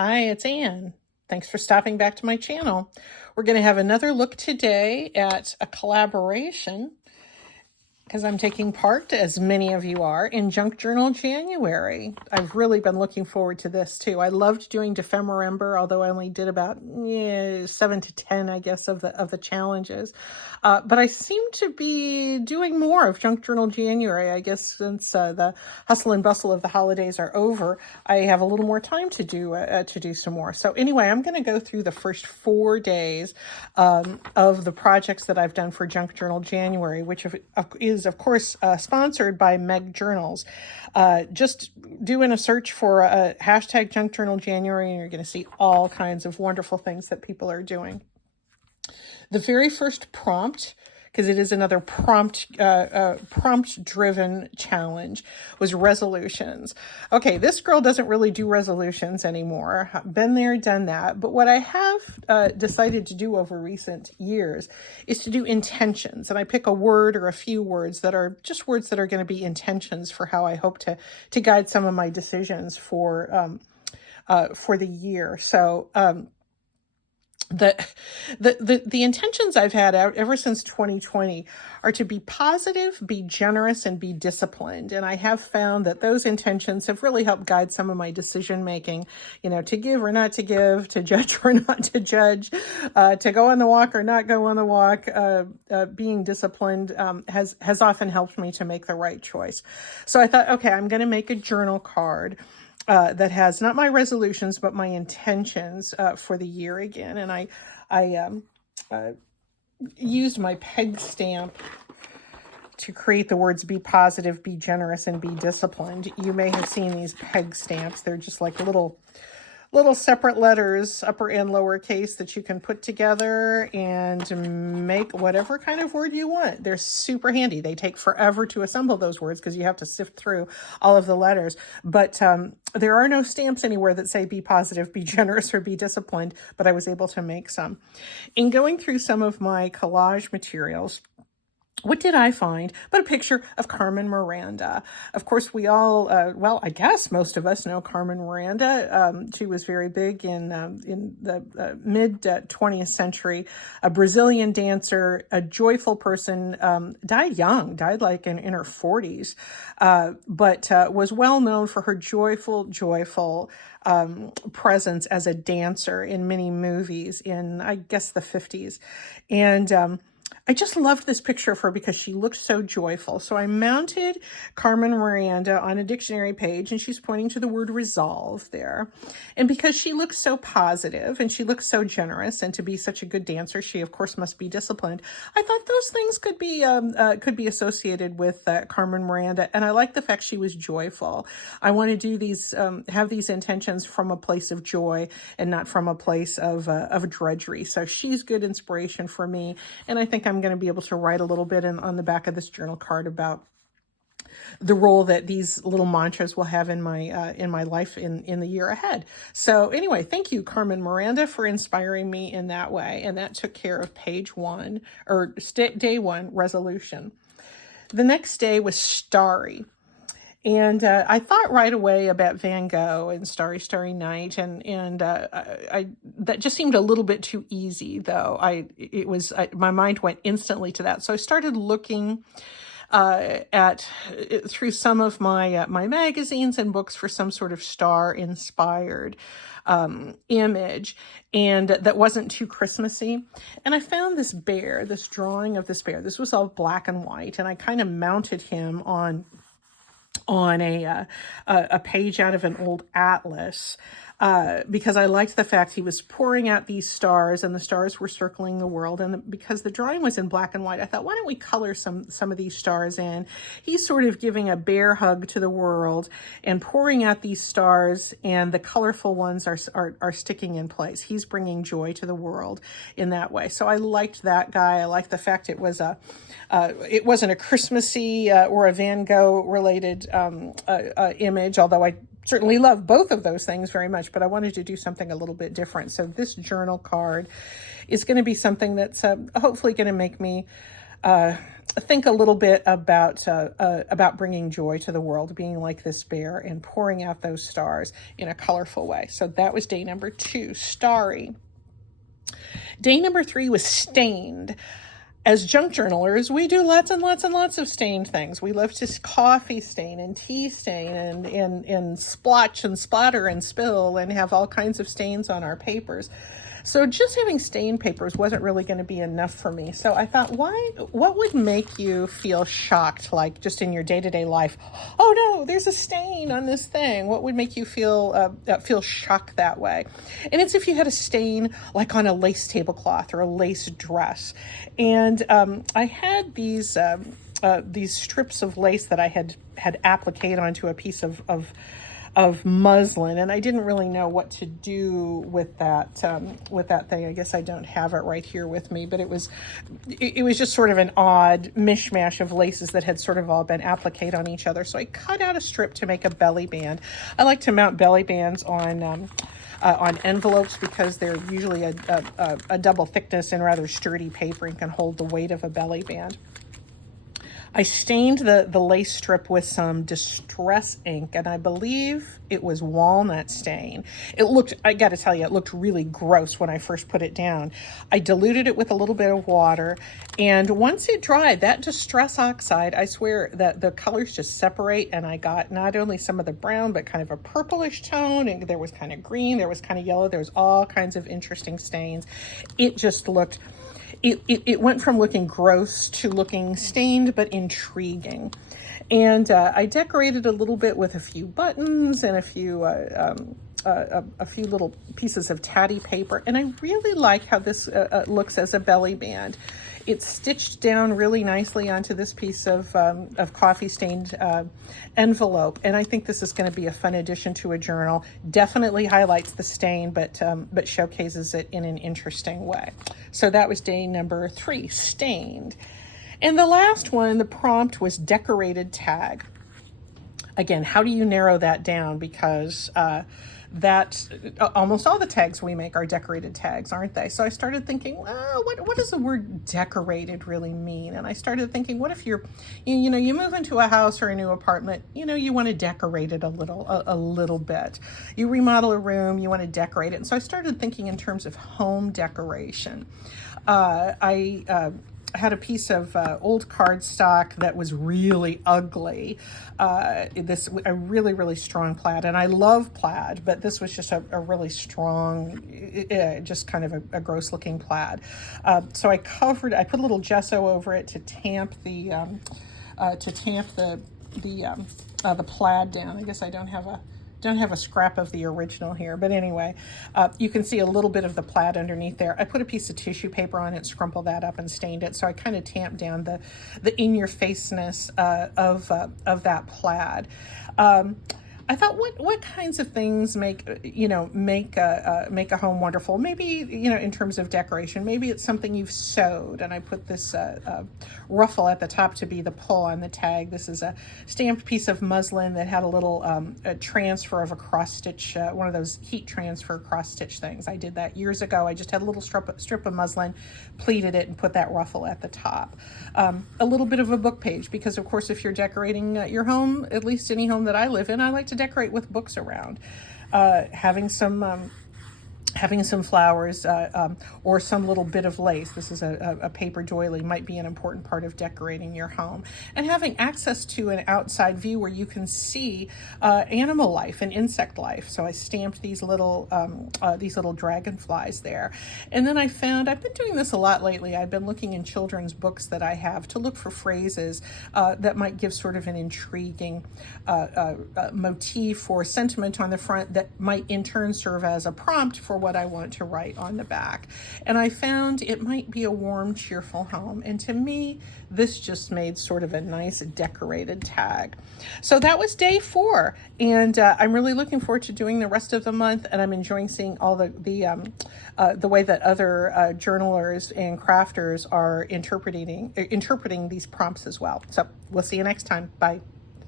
Hi, it's Anne. Thanks for stopping back to my channel. We're going to have another look today at a collaboration because I'm taking part, as many of you are, in Junk Journal January. I've really been looking forward to this too. I loved doing Defemorember, although I only did about 7 to 10, I guess, of the challenges. But I seem to be doing more of Junk Journal January. I guess since the hustle and bustle of the holidays are over, I have a little more time to do some more. So anyway, I'm going to go through the first 4 days of the projects that I've done for Junk Journal January, which is of course sponsored by Meg Journals. Just doing a search for hashtag Junk Journal January, and you're going to see all kinds of wonderful things that people are doing. The very first prompt, because it is another prompt-driven challenge, was resolutions. Okay, this girl doesn't really do resolutions anymore. Been there, done that. But what I have decided to do over recent years is to do intentions. And I pick a word or a few words that are just words that are going to be intentions for how I hope to guide some of my decisions for the year. So the intentions I've had ever since 2020 are to be positive, be generous, and be disciplined. And I have found that those intentions have really helped guide some of my decision making, to give or not to give, to judge or not to judge, to go on the walk or not go on the walk. Being disciplined has often helped me to make the right choice. So I thought, okay, I'm going to make a journal card that has not my resolutions, but my intentions for the year again. And I used my peg stamp to create the words be positive, be generous, and be disciplined. You may have seen these peg stamps. They're just like little separate letters, upper and lower case, that you can put together and make whatever kind of word you want. They're super handy. They take forever to assemble those words because you have to sift through all of the letters. But there are no stamps anywhere that say be positive, be generous, or be disciplined, but I was able to make some. In going through some of my collage materials, what did I find but a picture of Carmen Miranda? Of course, we all, I guess most of us know Carmen Miranda. She was very big in the mid 20th century, a Brazilian dancer, a joyful person, died young, died like in her 40s, but was well known for her joyful presence as a dancer in many movies in, I guess, the 50s. And I just loved this picture of her because she looked so joyful. So I mounted Carmen Miranda on a dictionary page, and she's pointing to the word resolve there. And because she looks so positive and she looks so generous, and to be such a good dancer, she of course must be disciplined. I thought those things could be associated with Carmen Miranda. And I like the fact she was joyful. I want to do these, have these intentions from a place of joy and not from a place of drudgery. So she's good inspiration for me. And I think I'm going to be able to write a little bit on the back of this journal card about the role that these little mantras will have in my life in the year ahead. So anyway, thank you, Carmen Miranda, for inspiring me in that way. And that took care of page one, or day one, resolution. The next day was Starry. And I thought right away about Van Gogh and Starry, Starry Night, and that just seemed a little bit too easy, though. My mind went instantly to that. So I started looking through some of my magazines and books for some sort of star-inspired image, and that wasn't too Christmassy. And I found this drawing of this bear. This was all black and white, and I kind of mounted him on a page out of an old atlas, because I liked the fact he was pouring out these stars, and the stars were circling the world. And because the drawing was in black and white, I thought, why don't we color some of these stars in? He's sort of giving a bear hug to the world and pouring out these stars, and the colorful ones are sticking in place. He's bringing joy to the world in that way. So I liked that guy. I liked the fact it wasn't a Christmassy or a Van Gogh related image, although I certainly love both of those things very much, but I wanted to do something a little bit different. So this journal card is going to be something that's hopefully going to make me think a little bit about bringing joy to the world, being like this bear and pouring out those stars in a colorful way. So that was day number 2, starry. Day number 3 was stained. As junk journalers, we do lots and lots and lots of stained things. We love to coffee stain and tea stain and splotch and splatter and spill and have all kinds of stains on our papers. So just having stained papers wasn't really going to be enough for me. So I thought, what would make you feel shocked, like just in your day-to-day life? Oh no, there's a stain on this thing. What would make you feel shocked that way? And it's if you had a stain like on a lace tablecloth or a lace dress. And I had these strips of lace that I had appliqued onto a piece of muslin, and I didn't really know what to do with that thing. I guess I don't have it right here with me, but it was just sort of an odd mishmash of laces that had sort of all been appliqued on each other. So I cut out a strip to make a belly band. I like to mount belly bands on envelopes because they're usually a double thickness and rather sturdy paper and can hold the weight of a belly band. I stained the lace strip with some Distress ink, and I believe it was walnut stain. I got to tell you, it looked really gross when I first put it down. I diluted it with a little bit of water, and once it dried, that Distress oxide, I swear that the colors just separate, and I got not only some of the brown, but kind of a purplish tone, and there was kind of green, there was kind of yellow, there was all kinds of interesting stains. It just looked... It went from looking gross to looking stained but intriguing. And I decorated a little bit with a few buttons and a few little pieces of tatty paper. And I really like how this looks as a belly band. It's stitched down really nicely onto this piece of coffee stained envelope. And I think this is going to be a fun addition to a journal. Definitely highlights the stain, but showcases it in an interesting way. So that was day number 3, stained. And the last one, the prompt was decorated tag. Again, how do you narrow that down? Because almost all the tags we make are decorated tags, aren't they? So I started thinking, well, what does the word decorated really mean? And I started thinking, what if you move into a house or a new apartment, you want to decorate it a little bit. You remodel a room, you want to decorate it. And so I started thinking in terms of home decoration. I had a piece of old cardstock that was really ugly. A really, really strong plaid, and I love plaid, but this was just a really strong, just kind of a gross looking plaid. So I put a little gesso over it to tamp the plaid down. I guess I don't have a scrap of the original here, but anyway, you can see a little bit of the plaid underneath there. I put a piece of tissue paper on it, scrumpled that up and stained it. So I kind of tamped down the in-your-faceness of that plaid. I thought, what kinds of things make a home wonderful? Maybe, in terms of decoration, maybe it's something you've sewed, and I put this ruffle at the top to be the pull on the tag. This is a stamped piece of muslin that had a little a transfer of a cross stitch, one of those heat transfer cross stitch things. I did that years ago. I just had a little strip of muslin, pleated it, and put that ruffle at the top. A little bit of a book page, because of course, if you're decorating your home, at least any home that I live in, I like to decorate with books around. Having some flowers or some little bit of lace. This is a paper doily, might be an important part of decorating your home. And having access to an outside view where you can see animal life and insect life. So I stamped these little dragonflies there. And then I found, I've been doing this a lot lately, I've been looking in children's books that I have to look for phrases that might give sort of an intriguing motif or sentiment on the front that might in turn serve as a prompt for what I want to write on the back. And I found it might be a warm, cheerful home. And to me, this just made sort of a nice decorated tag. So that was day 4. And I'm really looking forward to doing the rest of the month. And I'm enjoying seeing all the way that other journalers and crafters are interpreting these prompts as well. So we'll see you next time. Bye.